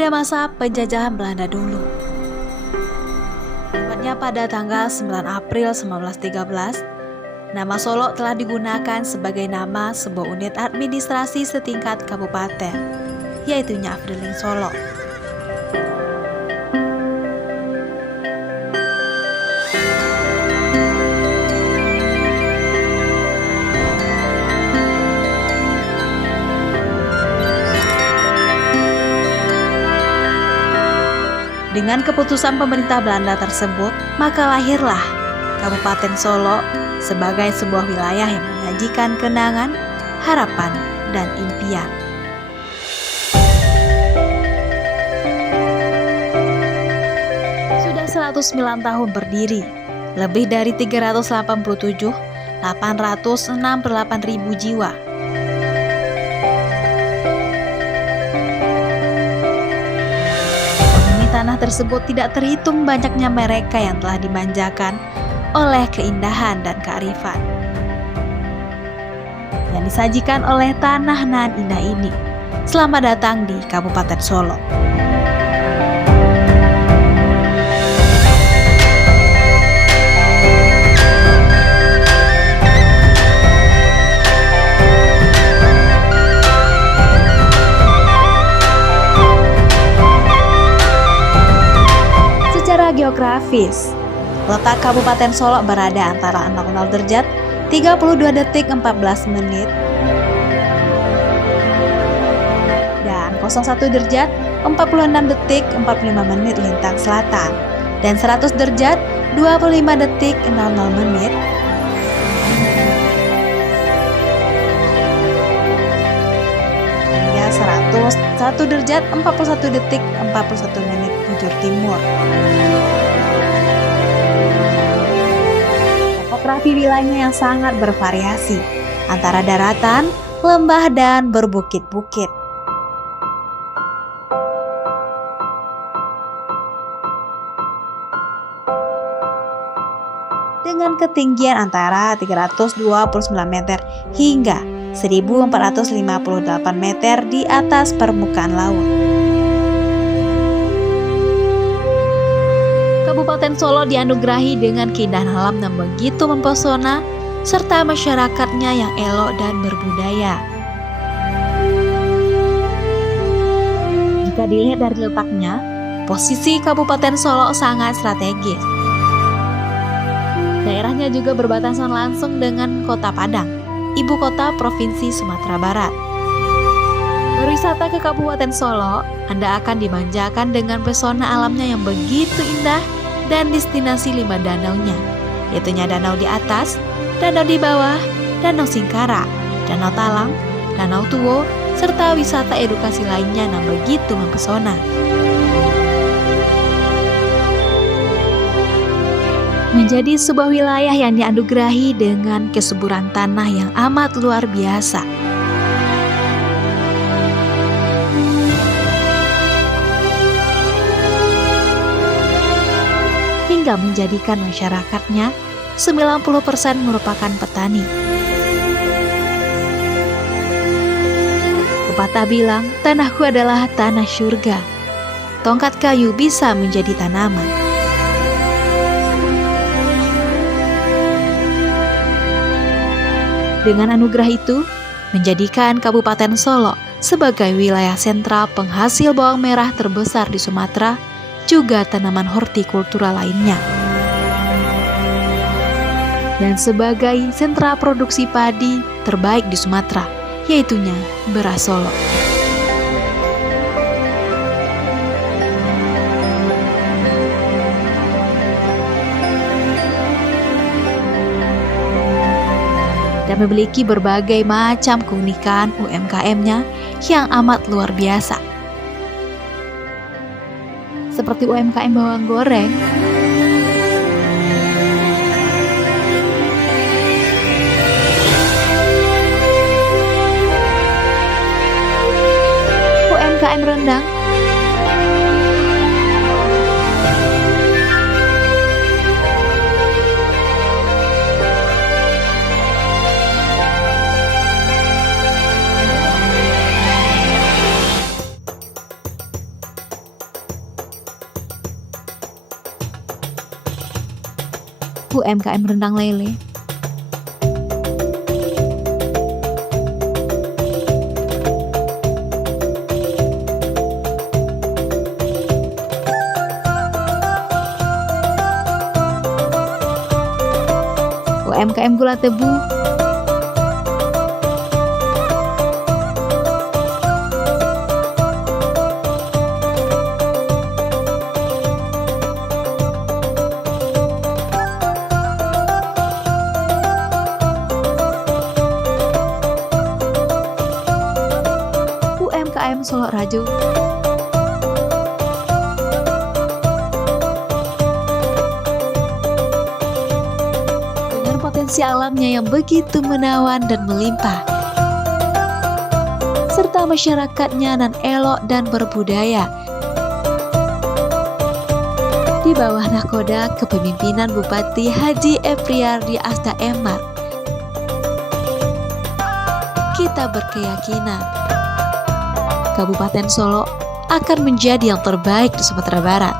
pada masa penjajahan Belanda dulu. Tepatnya pada tanggal 9 April 1913, nama Solo telah digunakan sebagai nama sebuah unit administrasi setingkat kabupaten, yaitu Nyafdeling Solo. Dengan keputusan pemerintah Belanda tersebut, maka lahirlah Kabupaten Solo sebagai sebuah wilayah yang menyajikan kenangan, harapan, dan impian. Sudah 109 tahun berdiri, lebih dari 868 ribu jiwa. Tanah tersebut tidak terhitung banyaknya mereka yang telah dimanjakan oleh keindahan dan kearifan yang disajikan oleh tanah nan indah ini. Selamat datang di Kabupaten Solo. Geografis, letak Kabupaten Solo berada antara 00 derajat 32 detik 14 menit dan 01 derajat 46 detik 45 menit lintang selatan dan 100 derajat 25 detik 00 menit hingga 101 derajat 41 detik 41 menit bujur timur. Topografi wilayahnya yang sangat bervariasi antara daratan, lembah, dan berbukit-bukit. Dengan ketinggian antara 329 meter hingga 1458 meter di atas permukaan laut. Kabupaten Solo dianugerahi dengan keindahan alam yang begitu mempesona serta masyarakatnya yang elok dan berbudaya. Jika dilihat dari letaknya, posisi Kabupaten Solo sangat strategis. Daerahnya juga berbatasan langsung dengan Kota Padang, ibu kota Provinsi Sumatera Barat. Berwisata ke Kabupaten Solo, Anda akan dimanjakan dengan pesona alamnya yang begitu indah dan destinasi 5 danaunya, yaitu danau di atas, danau di bawah, danau Singkara, danau Talang, danau Tuwo, serta wisata edukasi lainnya yang begitu mempesona. Menjadi sebuah wilayah yang dianugerahi dengan kesuburan tanah yang amat luar biasa. Hingga menjadikan masyarakatnya 90% merupakan petani. Pepatah bilang, tanahku adalah tanah surga. Tongkat kayu bisa menjadi tanaman. Dengan anugerah itu, menjadikan Kabupaten Solo sebagai wilayah sentral penghasil bawang merah terbesar di Sumatera, juga tanaman hortikultura lainnya. Dan sebagai sentra produksi padi terbaik di Sumatera, yaitunya beras Solo. Dan memiliki berbagai macam keunikan UMKM-nya yang amat luar biasa. Seperti UMKM bawang goreng, UMKM rendang, UMKM rendang lele. UMKM gula tebu, UMKM Solok Rajo, dengan potensi alamnya yang begitu menawan dan melimpah, serta masyarakatnya nan elok dan berbudaya. Di bawah nahkoda kepemimpinan Bupati Haji Epriardi Asta Emar, kita berkeyakinan Kabupaten Solok akan menjadi yang terbaik di Sumatera Barat.